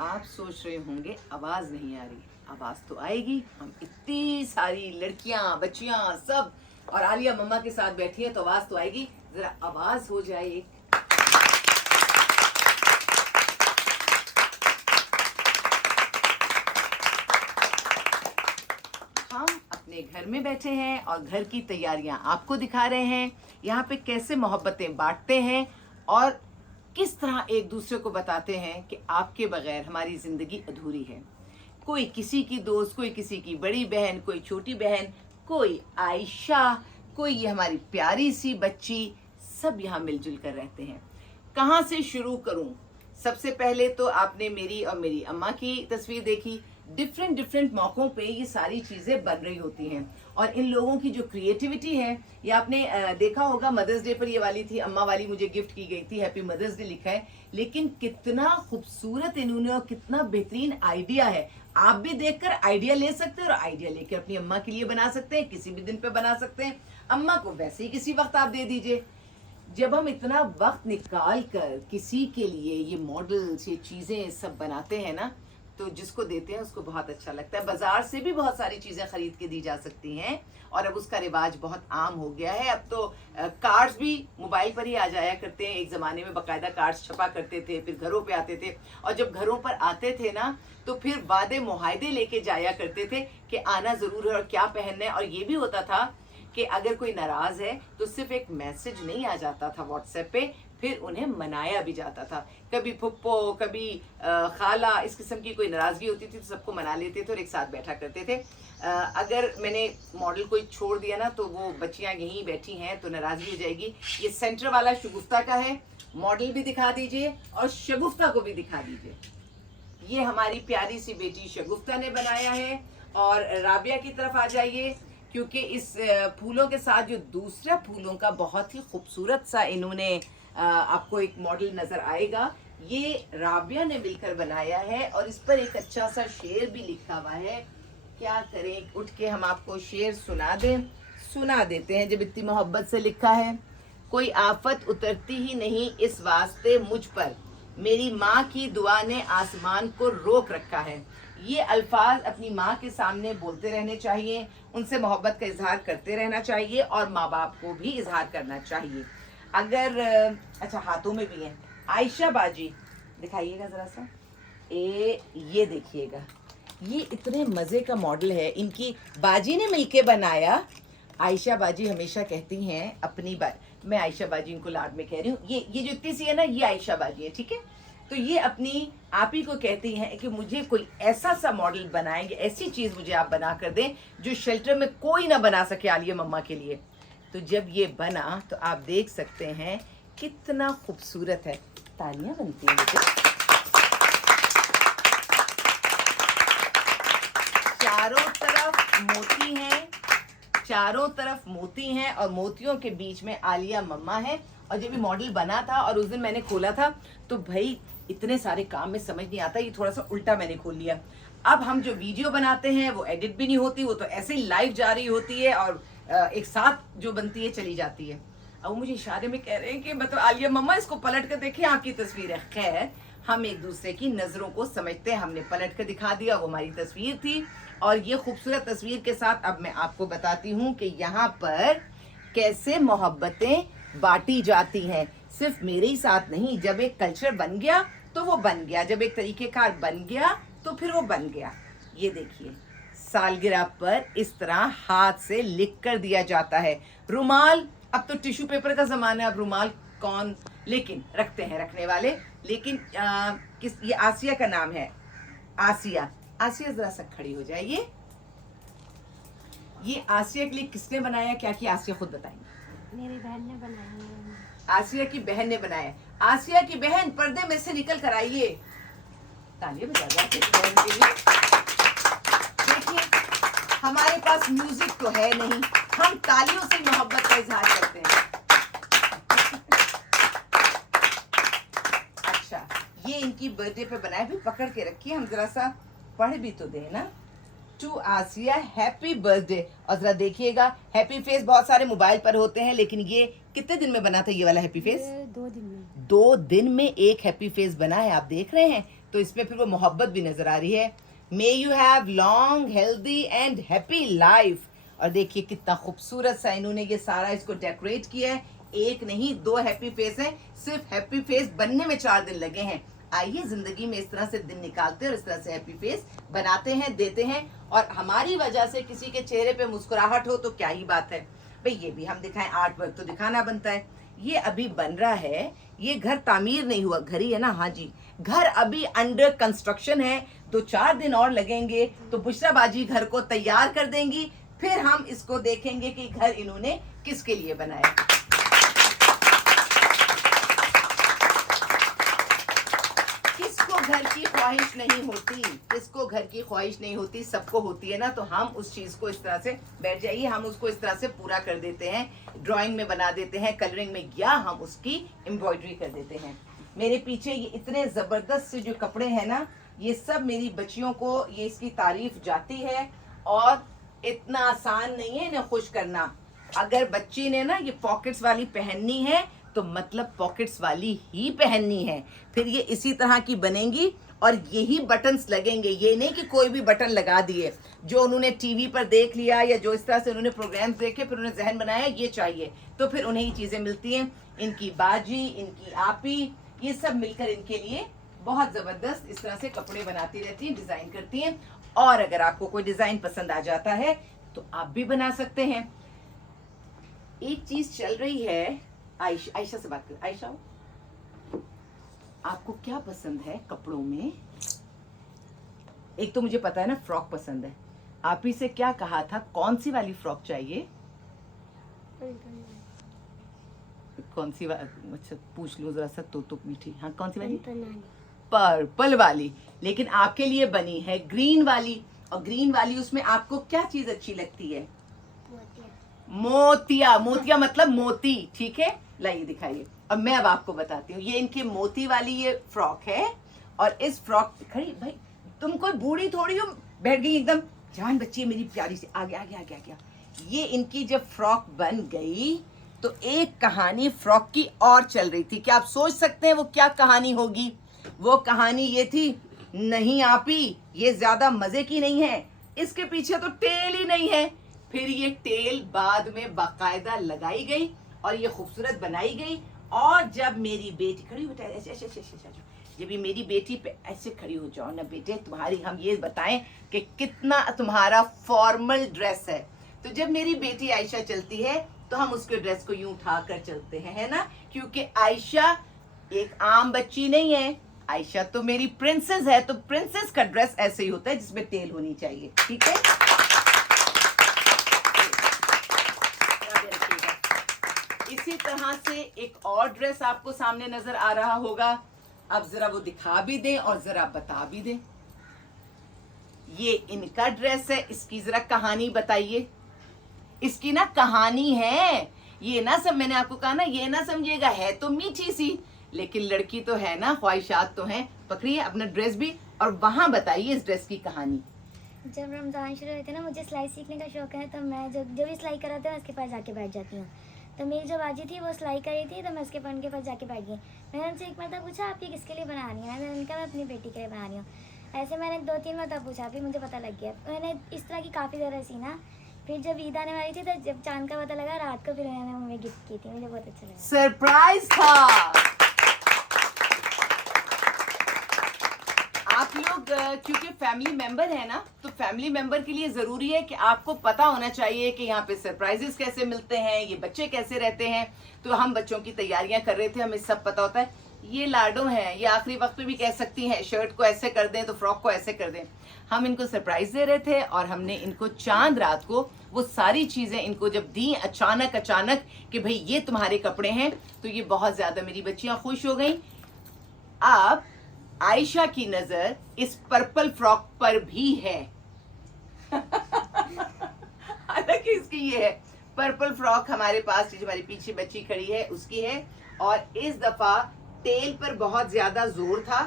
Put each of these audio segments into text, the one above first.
आप सोच रहे होंगे आवाज नहीं आ रही, आवाज तो आएगी। हम इतनी सारी लड़कियां, बच्चियां सब और आलिया मम्मा के साथ बैठी है तो आवाज तो आएगी। जरा आवाज हो जाए एक। हम अपने घर में बैठे हैं और घर की तैयारियां आपको दिखा रहे हैं। यहाँ पे कैसे मोहब्बतें बांटते हैं और किस तरह एक दूसरे को बताते हैं कि आपके बगैर हमारी जिंदगी अधूरी है। कोई किसी की दोस्त, कोई किसी की बड़ी बहन, कोई छोटी बहन, कोई आयशा, कोई ये हमारी प्यारी सी बच्ची, सब यहाँ मिलजुल कर रहते हैं। कहाँ से शुरू करूं? सबसे पहले तो आपने मेरी और मेरी अम्मा की तस्वीर देखी। डिफरेंट डिफरेंट मौक़ों पे ये सारी चीज़ें बन रही होती हैं और इन लोगों की जो क्रिएटिविटी है, ये आपने देखा होगा मदर्स डे पर ये वाली थी, अम्मा वाली मुझे गिफ्ट की गई थी, हैप्पी मदर्स डे लिखा है। लेकिन कितना खूबसूरत इन्होंने और कितना बेहतरीन आइडिया है। आप भी देखकर आइडिया ले सकते हैं और आइडिया लेकर अपनी अम्मा के लिए बना सकते हैं, किसी भी दिन पे बना सकते हैं। अम्मा को वैसे ही किसी वक्त आप दे दीजिए। जब हम इतना वक्त निकाल कर किसी के लिए ये मॉडल्स, ये चीज़ें सब बनाते हैं ना, तो जिसको देते हैं उसको बहुत अच्छा लगता है। बाजार से भी बहुत सारी चीज़ें खरीद के दी जा सकती हैं और अब उसका रिवाज बहुत आम हो गया है। अब तो कार्ड्स भी मोबाइल पर ही आ जाया करते हैं। एक ज़माने में बाकायदा कार्ड्स छपा करते थे, फिर घरों पे आते थे और जब घरों पर आते थे ना तो फिर वादे मुआहदे लेके जाया करते थे कि आना ज़रूर है और क्या पहनना है। और ये भी होता था कि अगर कोई नाराज़ है तो सिर्फ एक मैसेज नहीं आ जाता था व्हाट्सएप पे, फिर उन्हें मनाया भी जाता था। कभी फुप्पो, कभी खाला, इस किस्म की कोई नाराज़गी होती थी तो सबको मना लेते थे और एक साथ बैठा करते थे। अगर मैंने मॉडल कोई छोड़ दिया ना तो वो बच्चियां यहीं बैठी हैं तो नाराज़गी हो जाएगी। ये सेंटर वाला शगुफ्ता का है, मॉडल भी दिखा दीजिए और शगुफ्ता को भी दिखा दीजिए। ये हमारी प्यारी सी बेटी शगुफ्ता ने बनाया है। और राबिया की तरफ आ जाइए, क्योंकि इस फूलों के साथ जो दूसरा फूलों का बहुत ही खूबसूरत सा इन्होंने आपको एक मॉडल नज़र आएगा, ये राबिया ने मिलकर बनाया है और इस पर एक अच्छा सा शेर भी लिखा हुआ है। क्या करें, उठ के हम आपको शेर सुना दें? सुना देते हैं, जब इतनी मोहब्बत से लिखा है। कोई आफत उतरती ही नहीं इस वास्ते मुझ पर, मेरी माँ की दुआ ने आसमान को रोक रखा है। ये अल्फाज अपनी माँ के सामने बोलते रहने चाहिए, उनसे मोहब्बत का इजहार करते रहना चाहिए और माँ बाप को भी इजहार करना चाहिए। अगर अच्छा हाथों में भी है। आयशा बाजी दिखाइएगा ज़रा सा। ये देखिएगा, ये इतने मज़े का मॉडल है, इनकी बाजी ने मिलके बनाया। आयशा बाजी हमेशा कहती हैं अपनी मैं आयशा बाजी इनको लाड में कह रही हूँ, ये जो इतनी सी है ना, ये आयशा बाजी है, ठीक है। तो ये अपनी आप ही को कहती हैं कि मुझे कोई ऐसा सा मॉडल बनाएंगे, ऐसी चीज़ मुझे आप बना कर दें जो शेल्टर में कोई ना बना सके आलिया मम्मा के लिए। तो जब ये बना तो आप देख सकते हैं कितना खूबसूरत है। तालियां बनती हैं मुझे। चारों तरफ मोती हैं, चारों तरफ मोती हैं और मोतियों के बीच में आलिया मम्मा है। और जब ये मॉडल बना था और उस दिन मैंने खोला था तो भाई इतने सारे काम में समझ नहीं आता, ये थोड़ा सा उल्टा मैंने खोल लिया। अब हम जो वीडियो बनाते हैं वो एडिट भी नहीं होती, वो तो ऐसे ही लाइव जा रही होती है और एक साथ जो बनती है चली जाती है। अब मुझे इशारे में कह रहे हैं कि मतलब आलिया मम्मा इसको पलट कर देखिए, आपकी तस्वीर है। खैर, हम एक दूसरे की नज़रों को समझते हैं, हमने पलट कर दिखा दिया, वो हमारी तस्वीर थी। और ये खूबसूरत तस्वीर के साथ अब मैं आपको बताती हूँ कि यहाँ पर कैसे मोहब्बतें बांटी जाती हैं। सिर्फ मेरे ही साथ नहीं, जब एक कल्चर बन गया तो वो बन गया, जब एक तरीक़ेकार बन गया तो फिर वो बन गया। ये देखिए, सालगिरह पर इस तरह हाथ से लिख कर दिया जाता है। रुमाल, अब तो टिश्यू पेपर का ज़माना है, अब रुमाल कौन, लेकिन रखते हैं रखने वाले। लेकिन ये आसिया का नाम है, आसिया। आसिया ज़रा सा खड़ी हो जाइए। ये आसिया के लिए किसने बनाया, क्या किया, आसिया खुद बताएंगे। मेरी बहन ने बनाई है। आसिया की बहन ने बनाया। आसिया की बहन पर्दे में से निकल कर आइए। तालियां बजा दो आपकी बहन के लिए। देखिए, हमारे पास म्यूजिक तो है नहीं, हम तालियों से मोहब्बत का इजहार करते हैं। अच्छा, ये इनकी बर्थडे पे बनाया, भी पकड़ के रखिए, हम जरा सा पढ़ भी तो दें ना। To Asiya happy birthday. और जरा देखिएगा, हैप्पी फेस बहुत सारे मोबाइल पर होते हैं, लेकिन ये कितने दिन में बना था ये वाला हैप्पी फेस? 2 दिन में। 2 दिन में एक हैप्पी फेस बना है, आप देख रहे हैं। तो इसमें फिर वो मोहब्बत भी नजर आ रही है। May you have long healthy and happy life. और देखिए कितना खूबसूरत सा इन्होंने ये सारा इसको डेकोरेट किया है। एक नहीं 2 हैप्पी फेस है। सिर्फ हैप्पी फेस बनने में 4 दिन लगे हैं। आइए जिंदगी में इस तरह से दिन निकालते हैं और इस तरह से हैप्पी फेस बनाते हैं, देते हैं। और हमारी वजह से किसी के चेहरे पे मुस्कुराहट हो तो क्या ही बात है भाई। ये भी हम दिखाएं, आर्ट वर्क तो दिखाना बनता है। ये अभी बन रहा है, ये घर तामीर नहीं हुआ, घर ही है ना। हाँ जी, घर अभी अंडर कंस्ट्रक्शन है। 2-4 दिन और लगेंगे तो बुशरा बाजी घर को तैयार कर देंगी। फिर हम इसको देखेंगे कि घर इन्होंने किसके लिए बनाया। किसको घर की ख्वाहिश नहीं होती, किसको घर की ख्वाहिश नहीं होती, सबको होती है ना। तो हम उस चीज को इस तरह से, बैठ जाइए, हम उसको इस तरह से पूरा कर देते हैं, ड्राइंग में बना देते हैं, कलरिंग में, या हम उसकी एम्ब्रॉयडरी कर देते हैं। मेरे पीछे ये इतने जबरदस्त से जो कपड़े हैं ना, ये सब मेरी बच्चियों को ये इसकी तारीफ जाती है। और इतना आसान नहीं है इन्हें खुश करना। अगर बच्ची ने ना ये पॉकेट्स वाली पहननी है तो मतलब पॉकेट्स वाली ही पहननी है। फिर ये इसी तरह की बनेंगी और यही बटन्स लगेंगे। ये नहीं कि कोई भी बटन लगा दिए, जो उन्होंने टीवी पर देख लिया या जो इस तरह से उन्होंने प्रोग्राम्स देखे फिर उन्हें जहन बनाया ये चाहिए, तो फिर उन्हें ये चीजें मिलती हैं। इनकी बाजी, इनकी आपी, ये सब मिलकर इनके लिए बहुत जबरदस्त इस तरह से कपड़े बनाती रहती हैं, डिजाइन करती हैं। और अगर आपको कोई डिजाइन पसंद आ जाता है तो आप भी बना सकते हैं। एक चीज चल रही है, आयशा से बात कर। आयशा, आपको क्या पसंद है कपड़ों में? एक तो मुझे पता है ना फ्रॉक पसंद है। आप ही से क्या कहा था, कौन सी वाली फ्रॉक चाहिए? कौन सी अच्छा पूछ लो जरा सा, तो मीठी। हाँ, कौन सी वाली? पर्पल वाली। लेकिन आपके लिए बनी है ग्रीन वाली। और ग्रीन वाली उसमें आपको क्या चीज अच्छी लगती है? मोतिया। मोतिया मतलब मोती, ठीक है। लाइए दिखाइए। और मैं अब आपको बताती हूँ, ये इनकी मोती वाली ये फ्रॉक है। और इस फ्रॉक, खड़ी भाई तुम कोई बूढ़ी थोड़ी हो, बैठ गई एकदम, जान बच्ची है मेरी प्यारी सी, आगे आगे आगे आगे। ये इनकी जब फ्रॉक बन गई तो एक कहानी फ्रॉक की और चल रही थी। क्या आप सोच सकते हैं वो क्या कहानी होगी? वो कहानी ये थी, नहीं आपी ये ज्यादा मजे की नहीं है, इसके पीछे तो टेल ही नहीं है। फिर ये टेल बाद में बाकायदा लगाई गई और ये खूबसूरत बनाई गई। और जब मेरी बेटी खड़ी हो, ऐसे ऐसे ऐसे ऐसे, जब ये मेरी बेटी पे ऐसे खड़ी हो जाओ ना बेटे, तुम्हारी हम ये बताएं कि कितना तुम्हारा फॉर्मल ड्रेस है। तो जब मेरी बेटी आयशा चलती है तो हम उसके ड्रेस को यूं उठा कर चलते हैं, है ना, क्योंकि आयशा एक आम बच्ची नहीं है, आयशा तो मेरी प्रिंसेस है। तो प्रिंसेस का ड्रेस ऐसे ही होता है जिसमें टेल होनी चाहिए, ठीक है। इसी तरह से एक और ड्रेस आपको सामने नजर आ रहा होगा। अब जरा वो दिखा भी दें और जरा बता भी दें। ये इनका ड्रेस है, इसकी जरा कहानी बताइए। इसकी ना कहानी है, ये ना सब, मैंने आपको कहा ना, ये ना समझिएगा है तो मीठी सी, लेकिन लड़की तो है ना, ख्वाहिशात तो हैं। पकड़िए अपना ड्रेस भी और वहां बताइए इस ड्रेस की कहानी। जब रमज़ान शुरू हुए थे ना, मुझे सिलाई सीखने का शौक है, तो मैं जब भी सिलाई कराते हैं उसके पास जाके बैठ जाती हूँ। तो मेरी जो बाजी थी वो सिलाई कर रही थी, तो मैं उसके उनके पास जाके बैठ गई। मैंने उनसे एक मरतबा पूछा, आप ये किसके लिए बना रही हैं? मैंने उनका, मैं अपनी बेटी के लिए बना रही हूँ। ऐसे मैंने 2-3 मरतबा पूछा, फिर मुझे पता लग गया। मैंने इस तरह की काफ़ी ज़्यादा सीना। फिर जब ईद आने वाली थी तो जब चांद का पता लगा रात को, फिर मैंने मम्मी गिफ्ट की थी। मुझे बहुत अच्छा लगा, सरप्राइज था। आप लोग क्योंकि फैमिली मेंबर है ना, तो फैमिली मेंबर के लिए जरूरी है कि आपको पता होना चाहिए कि यहाँ पे सरप्राइजेस कैसे मिलते हैं, ये बच्चे कैसे रहते हैं। तो हम बच्चों की तैयारियां कर रहे थे, हमें सब पता होता है। ये लाडो हैं, ये आखिरी वक्त में भी कह सकती हैं शर्ट को ऐसे कर दें तो फ्रॉक को ऐसे कर दें। हम इनको सरप्राइज दे रहे थे और हमने इनको चांद रात को वो सारी चीजें इनको जब दी अचानक कि भाई ये तुम्हारे कपड़े हैं, तो ये बहुत ज्यादा मेरी बच्चियां खुश हो गई। अब आयशा की नजर इस पर्पल फ्रॉक पर भी है। हालांकि इसकी ये है पर्पल फ्रॉक, हमारे पास जो हमारी पीछे बच्ची खड़ी है उसकी है। और इस दफा टेल पर बहुत ज्यादा जोर था,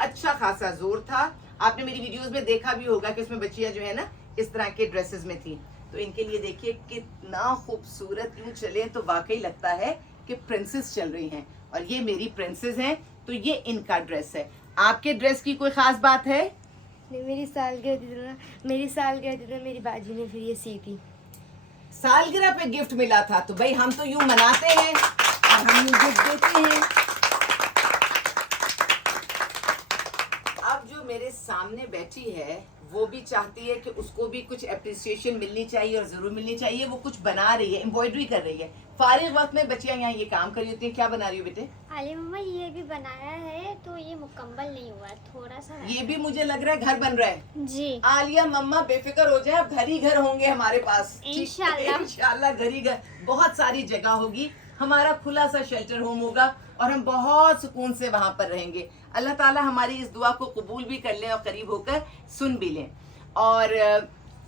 अच्छा खासा जोर था। आपने मेरी वीडियोस में देखा भी होगा कि उसमें बच्चियां जो है ना इस तरह के ड्रेसेस में थी। तो इनके लिए देखिए कितना खूबसूरत, यूं चले तो वाकई लगता है कि प्रिंसेस चल रही हैं। और ये मेरी प्रिंसेस हैं, तो ये इनका ड्रेस है। आपके ड्रेस की कोई खास बात है? मेरी सालगिरह थी ना, मेरी सालगिरह थी तो मेरी बाजी ने फिर ये सी थी। सालगिरह पे गिफ्ट मिला था, तो भाई हम तो यूं मनाते हैं और हम यूं गिफ्ट देते हैं। अब जो मेरे सामने बैठी है वो भी चाहती है कि उसको भी कुछ अप्रिसिएशन मिलनी चाहिए, और जरूर मिलनी चाहिए। वो कुछ बना रही है, एम्ब्रॉयडरी कर रही है। फारिग वक्त में बच्चियां यहाँ ये काम कर रही होती है। क्या बना रही हो बेटे? आलिया मम्मा ये भी बनाया है तो ये मुकम्मल नहीं हुआ, थोड़ा सा ये भी मुझे लग रहा है घर बन रहा है जी। आलिया मम्मा बेफिक्र हो जाए, अब घर ही घर होंगे हमारे पास इंशाल्लाह। इंशाल्लाह घर ही घर, बहुत सारी जगह होगी, हमारा खुला सा शेल्टर होम होगा और हम बहुत सुकून से वहां पर रहेंगे। अल्लाह ताला हमारी इस दुआ को कबूल भी कर लें और करीब होकर सुन भी लें। और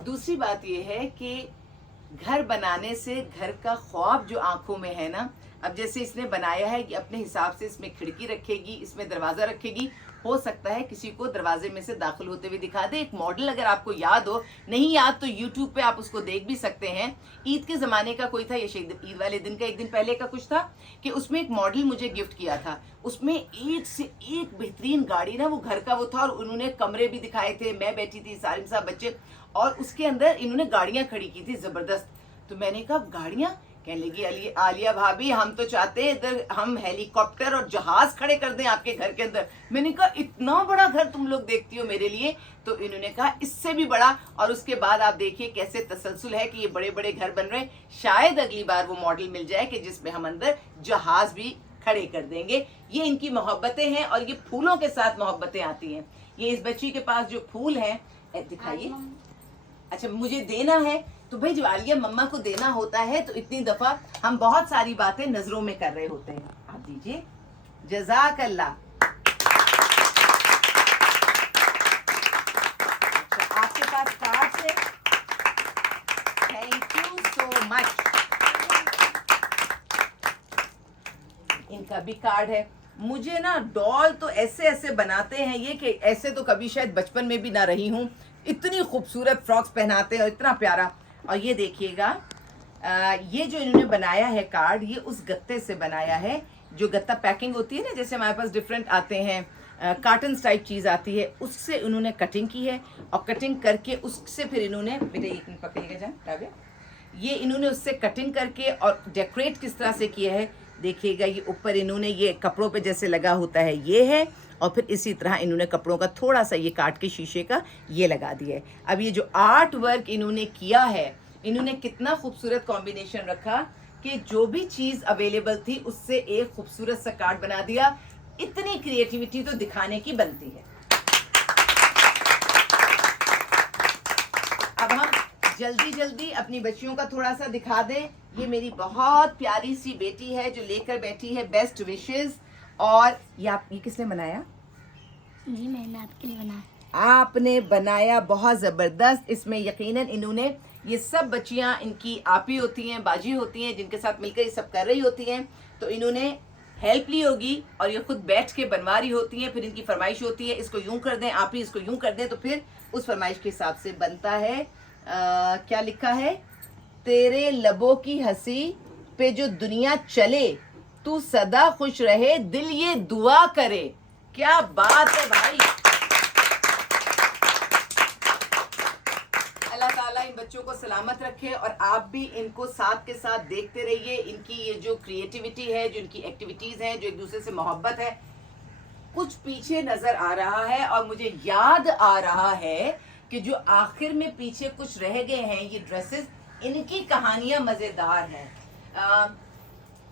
दूसरी बात यह है कि घर बनाने से घर का ख्वाब जो आंखों में है ना, अब जैसे इसने बनाया है कि अपने हिसाब से इसमें खिड़की रखेगी, इसमें दरवाजा रखेगी, हो सकता है किसी को दरवाजे में से दाखिल होते हुए दिखा दे। एक मॉडल अगर आपको याद हो, नहीं याद तो यूट्यूब पे आप उसको देख भी सकते हैं। ईद के ज़माने का कोई था, ये ईद वाले दिन का एक दिन पहले का कुछ था, कि उसमें एक मॉडल मुझे गिफ्ट किया था। उसमें एक से एक बेहतरीन गाड़ी ना, वो घर का वो था, और उन्होंने कमरे भी दिखाए थे, मैं बैठी थी, सालिम साहब बच्चे, और उसके अंदर इन्होंने गाड़ियाँ खड़ी की थी ज़बरदस्त। तो मैंने कहा गाड़ियाँ? कहने लगी आलिया भाभी हम तो चाहते हैं इधर हम हेलीकॉप्टर और जहाज खड़े कर दें आपके घर के अंदर। मैंने कहा इतना बड़ा घर तुम लोग देखती हो मेरे लिए? तो इन्होंने कहा इससे भी बड़ा। और उसके बाद आप देखिए कैसे तसलसल है कि ये बड़े बड़े घर बन रहे हैं। शायद अगली बार वो मॉडल मिल जाए कि जिसमें हम अंदर जहाज भी खड़े कर देंगे। ये इनकी मोहब्बतें हैं, और ये फूलों के साथ मोहब्बतें आती हैं। ये इस बच्ची के पास जो फूल है, दिखाइए। अच्छा मुझे देना है, तो भाई जो आलिया मम्मा को देना होता है तो इतनी दफा हम बहुत सारी बातें नजरों में कर रहे होते हैं। आप दीजिए, जज़ाकल्लाह। अच्छा आपके पास कार्ड है, थैंक यू सो मच। इनका भी कार्ड है। मुझे ना डॉल तो ऐसे ऐसे बनाते हैं ये कि ऐसे तो कभी शायद बचपन में भी ना रही हूँ। इतनी खूबसूरत फ्रॉक्स पहनाते हैं और इतना प्यारा। और ये देखिएगा, ये जो इन्होंने बनाया है कार्ड, ये उस गत्ते से बनाया है जो गत्ता पैकिंग होती है ना, जैसे हमारे पास डिफरेंट आते हैं कार्टन टाइप चीज़ आती है, उससे इन्होंने कटिंग की है। और कटिंग करके उससे फिर इन्होंने, बेटे एक मिनट पकड़िएगा जान राबिया, ये इन्होंने उससे कटिंग करके और डेकोरेट किस तरह से किया है देखिएगा। ये ऊपर इन्होंने ये कपड़ों पे जैसे लगा होता है ये है, और फिर इसी तरह इन्होंने कपड़ों का थोड़ा सा ये काट के शीशे का ये लगा दिया है। अब ये जो आर्ट वर्क इन्होंने किया है, इन्होंने कितना खूबसूरत कॉम्बिनेशन रखा कि जो भी चीज़ अवेलेबल थी उससे एक खूबसूरत सा कार्ड बना दिया। इतनी क्रिएटिविटी तो दिखाने की बनती है। अब हम जल्दी जल्दी अपनी बच्चियों का थोड़ा सा दिखा दें। ये मेरी बहुत प्यारी सी बेटी है जो लेकर बैठी है बेस्ट विशेस। और ये किसने बनाया? जी मैंने आपके लिए बनाया। आपने बनाया, बहुत ज़बरदस्त। इसमें यकीनन इन्होंने, ये सब बच्चियां इनकी आपी होती हैं, बाजी होती हैं, जिनके साथ मिलकर ये सब कर रही होती हैं, तो इन्होंने हेल्प ली होगी और ये खुद बैठ के बनवा रही होती हैं। फिर इनकी फरमाइश होती है इसको यूं कर दें, आप ही इसको यूं कर दें, तो फिर उस फरमाइश के हिसाब से बनता है। क्या लिखा है? तेरे लबों की हंसी पे जो दुनिया चले, तू सदा खुश रहे, दिल ये दुआ करे। क्या बात है भाई। अल्लाह ताला इन बच्चों को सलामत रखे, और आप भी इनको साथ के साथ देखते रहिए। इनकी ये जो क्रिएटिविटी है, जो इनकी एक्टिविटीज हैं, जो एक दूसरे से मोहब्बत है, कुछ पीछे नजर आ रहा है। और मुझे याद आ रहा है कि जो आखिर में पीछे कुछ रह गए हैं ये ड्रेसेस, इनकी कहानियां मजेदार हैं।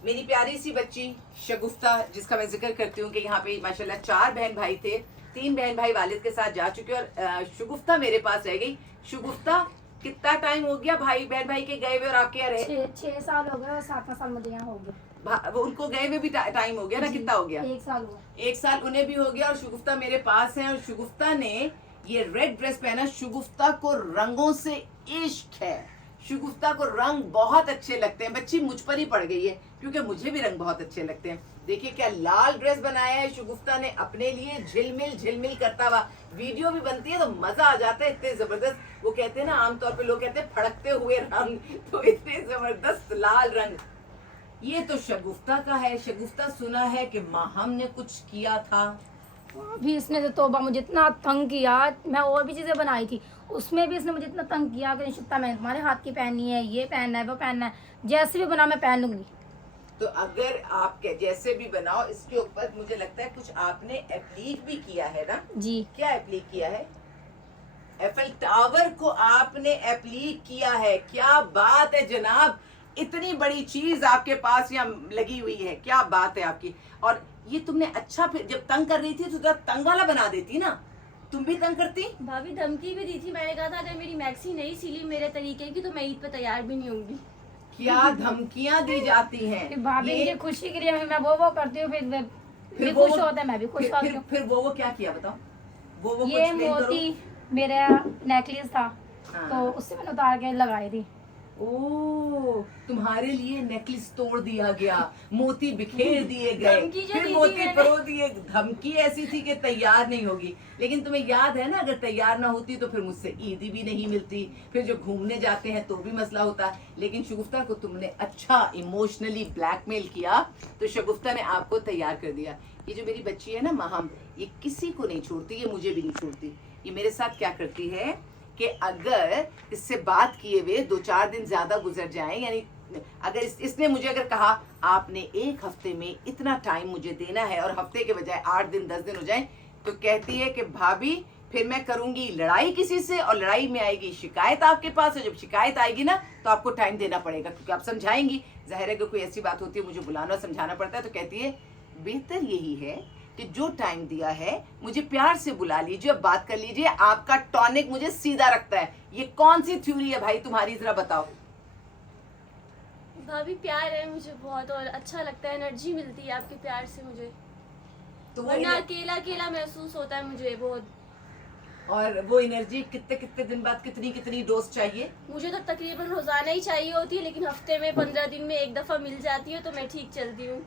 मेरी प्यारी सी बच्ची शगुफ्ता, जिसका मैं जिक्र करती हूँ कि यहाँ पे माशाल्लाह 4 बहन भाई थे, 3 बहन भाई वालिद के साथ जा चुके और शगुफ्ता मेरे पास रह गई। शगुफ्ता कितना टाइम हो गया भाई बहन भाई के गए हुए और आपके यहाँ रहे? 6 साल हो गए और 7वां साल मुझे यहाँ हो गया। उनको गए हुए भी टाइम हो गया ना? कितना हो गया? 1 साल हुआ। 1 साल उन्हें भी हो गया। और शगुफ्ता मेरे पास है, और शगुफ्ता ने ये रेड ड्रेस पहना। शगुफ्ता को रंगों से इश्क है, शगुफ्ता को रंग बहुत अच्छे लगते हैं। बच्ची मुझ पर ही पड़ गई है क्योंकि मुझे भी रंग बहुत अच्छे लगते हैं। देखिए क्या लाल ड्रेस बनाया है शगुफ्ता ने अपने लिए, झिलमिल झिलमिल करता हुआ। वीडियो भी बनती है तो मजा आ जाता है, इतने जबरदस्त। वो कहते हैं ना, आमतौर पे लोग कहते हैं फड़कते हुए रंग, तो इतने जबरदस्त लाल रंग। ये तो शगुफ्ता का है। शगुफ्ता सुना है कि माहम ने कुछ किया था। भी इसने तो तौबा मुझे इतना तंग किया। मैं और भी चीज़ें बनाई थी, उसमें भी इसने मुझे इतना तंग किया कि निशिता मैंने तुम्हारे हाथ की पहननी है, ये पहनना है, वो पहनना है, जैसे भी बना मैं पहन लूंगी। तो अगर आप जैसे भी बनाओ, इसके ऊपर मुझे लगता है कुछ आपने एप्लीक भी किया है ना? जी। क्या एप्लीक किया है? एफएल टावर को आपने एप्लीक किया है। क्या बात है जनाब, इतनी बड़ी चीज आपके पास यहाँ लगी हुई है, क्या बात है आपकी। और ये तुमने अच्छा, फिर जब तंग कर रही थी तो जरा तंग वाला बना देती ना, तुम भी तंग करती। भाभी धमकी भी दी थी, मैंने कहा था अगर मेरी मैक्सी नहीं सिली मेरे तरीके की तो मैं ईद पे तैयार भी नहीं होंगी। क्या धमकियां दी जाती हैं। फिर भाभी ये- की खुशी के लिए मैं वो करती हूँ, फिर भी वो- खुश होता है, मैं भी खुश होती हूँ। फिर वो क्या किया बताओ? वो ये कुछ explain करो। मोती मेरा नेकलेस था, हाँ। तो उससे मैंने उतार के लगाई थी। ओ, तुम्हारे लिए नेकलेस तोड़ दिया गया, मोती बिखेर दिए गए, धमकी जो फिर दी थी मोती मैंने। परो दिए। धमकी ऐसी थी कि तैयार नहीं होगी। लेकिन तुम्हें याद है ना, अगर तैयार ना होती तो फिर मुझसे ईदी भी नहीं मिलती, फिर जो घूमने जाते हैं तो भी मसला होता। लेकिन शगुफ्ता को तुमने अच्छा इमोशनली ब्लैकमेल किया, तो शगुफ्ता ने आपको तैयार कर दिया। ये जो मेरी बच्ची है ना माहम, ये किसी को नहीं छोड़ती, ये मुझे भी नहीं छोड़ती। ये मेरे साथ क्या करती है कि अगर इससे बात किए हुए 2-4 दिन ज्यादा गुजर जाएं, यानी अगर इसने मुझे अगर कहा आपने एक हफ्ते में इतना टाइम मुझे देना है, और हफ्ते के बजाय 8 दिन 10 दिन हो जाए, तो कहती है कि भाभी फिर मैं करूंगी लड़ाई किसी से, और लड़ाई में आएगी शिकायत आपके पास, और जब शिकायत आएगी ना तो आपको टाइम देना पड़ेगा, क्योंकि आप समझाएंगी। जाहिर है कि कोई ऐसी बात होती है मुझे बुलाना समझाना पड़ता है, तो कहती है बेहतर यही है कि जो टाइम दिया है मुझे प्यार से बुला लीजिए, बात कर लीजिए। आपका टॉनिक मुझे सीधा रखता है। ये कौन सी थ्योरी है भाई तुम्हारी, जरा बताओ। भाभी प्यार है मुझे बहुत, और अच्छा लगता है, एनर्जी मिलती है आपके प्यार से मुझे। तो वरना अकेला अकेला महसूस होता है मुझे बहुत। और वो एनर्जी कितने कितने दिन बाद कितनी कितनी डोज चाहिए? मुझे तो तकरीबन रोजाना ही चाहिए होती है, लेकिन हफ्ते में 15 दिन में एक दफा मिल जाती है तो मैं ठीक चलती हूँ।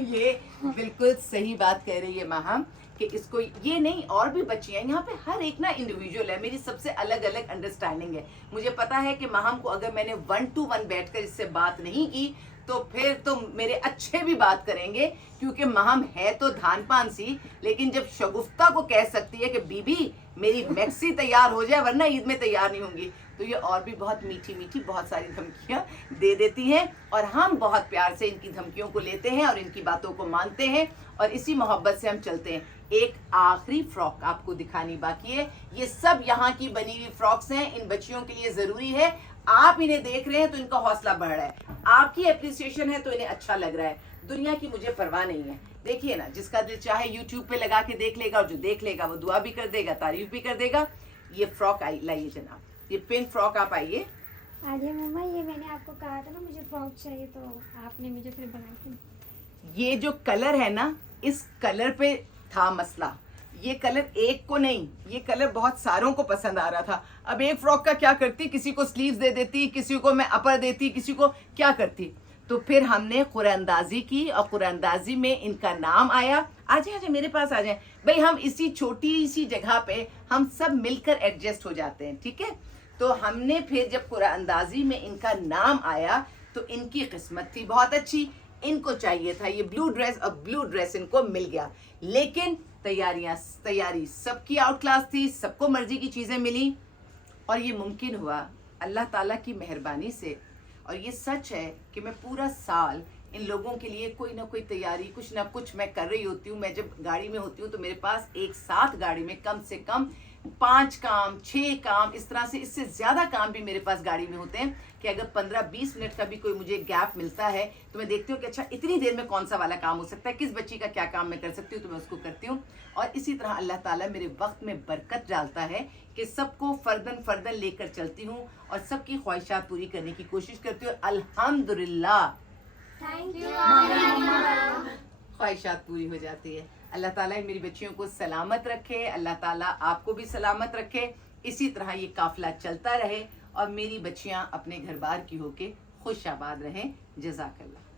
ये बिल्कुल सही बात कह रही है माहम कि इसको ये नहीं, और भी बच्चियां यहाँ पे हर एक ना इंडिविजुअल है। मेरी सबसे अलग अलग अंडरस्टैंडिंग है। मुझे पता है कि माहम को अगर मैंने 1-to-1 बैठकर इससे बात नहीं की तो फिर तो मेरे अच्छे भी बात करेंगे, क्योंकि माहम है तो धान पान सी, लेकिन जब शगुफ्ता को कह सकती है कि बीबी मेरी मैक्सी तैयार हो जाए वरना ईद में तैयार नहीं होंगी, तो ये और भी बहुत मीठी मीठी बहुत सारी धमकियां दे देती हैं। और हम बहुत प्यार से इनकी धमकियों को लेते हैं और इनकी बातों को मानते हैं, और इसी मोहब्बत से हम चलते हैं। एक आखिरी फ्रॉक आपको दिखानी बाकी है। ये सब यहाँ की बनी हुई फ्रॉक्स हैं, इन बच्चियों के लिए जरूरी है। आप इन्हें देख रहे हैं तो इनका हौसला बढ़ रहा है, आपकी एप्रिसिएशन है तो इन्हें अच्छा लग रहा है। दुनिया की मुझे परवाह नहीं है। देखिए ना, जिसका दिल चाहे यूट्यूब पे लगा के देख लेगा, और जो देख लेगा वो दुआ भी कर देगा, तारीफ भी कर देगा। ये फ्रॉक आई लाइए जनाब, ये पिंक फ्रॉक आप आइए। आलिया मम्मा, ये मैंने आपको कहा था ना मुझे फ्रॉक चाहिए, तो आपने मुझे फिर बनाई थी। ये जो कलर है ना, इस कलर पे था मसला। ये कलर एक को नहीं, ये कलर बहुत सारों को पसंद आ रहा था। अब एक फ्रॉक का क्या करती, किसी को स्लीव्स दे देती, किसी को मैं अपर देती, किसी को क्या करती। तो फिर हमने कुरानंदाजी की, और कुरानंदाजी में इनका नाम आया। आ जाए मेरे पास आ जाए भाई, हम इसी छोटी सी जगह पे हम सब मिलकर एडजस्ट हो जाते हैं, ठीक है। तो हमने फिर जब कुरानंदाजी में इनका नाम आया तो इनकी किस्मत थी बहुत अच्छी। इनको चाहिए था ये ब्लू ड्रेस, और ब्लू ड्रेस इनको मिल गया। लेकिन तैयारी सबकी आउट क्लास थी, सबको मर्जी की चीजें मिली, और ये मुमकिन हुआ अल्लाह ताला की मेहरबानी से। और ये सच है कि मैं पूरा साल इन लोगों के लिए कोई ना कोई तैयारी, कुछ ना कुछ मैं कर रही होती हूँ। मैं जब गाड़ी में होती हूँ तो मेरे पास एक साथ गाड़ी में कम से कम 5 काम 6 काम, इस तरह से इससे ज्यादा काम भी मेरे पास गाड़ी में होते हैं कि अगर 15-20 मिनट का भी कोई मुझे गैप मिलता है तो मैं देखती हूँ कि अच्छा इतनी देर में कौन सा वाला काम हो सकता है, किस बच्ची का क्या काम मैं कर सकती हूँ, तो मैं उसको करती हूँ। और इसी तरह अल्लाह ताला मेरे वक्त में बरकत डालता है कि सबको फर्दन फर्दन लेकर चलती हूँ और सबकी ख्वाहिशात पूरी करने की कोशिश करती हूँ। अल्हम्दुलिल्लाह, थैंक यू। ख्वाहिशात पूरी हो जाती है। अल्लाह ताला मेरी बच्चियों को सलामत रखे, अल्लाह ताला आपको भी सलामत रखे। इसी तरह ये काफिला चलता रहे और मेरी बच्चियां अपने घर बार की होके खुश आबाद रहें। जज़ाकल्लाह।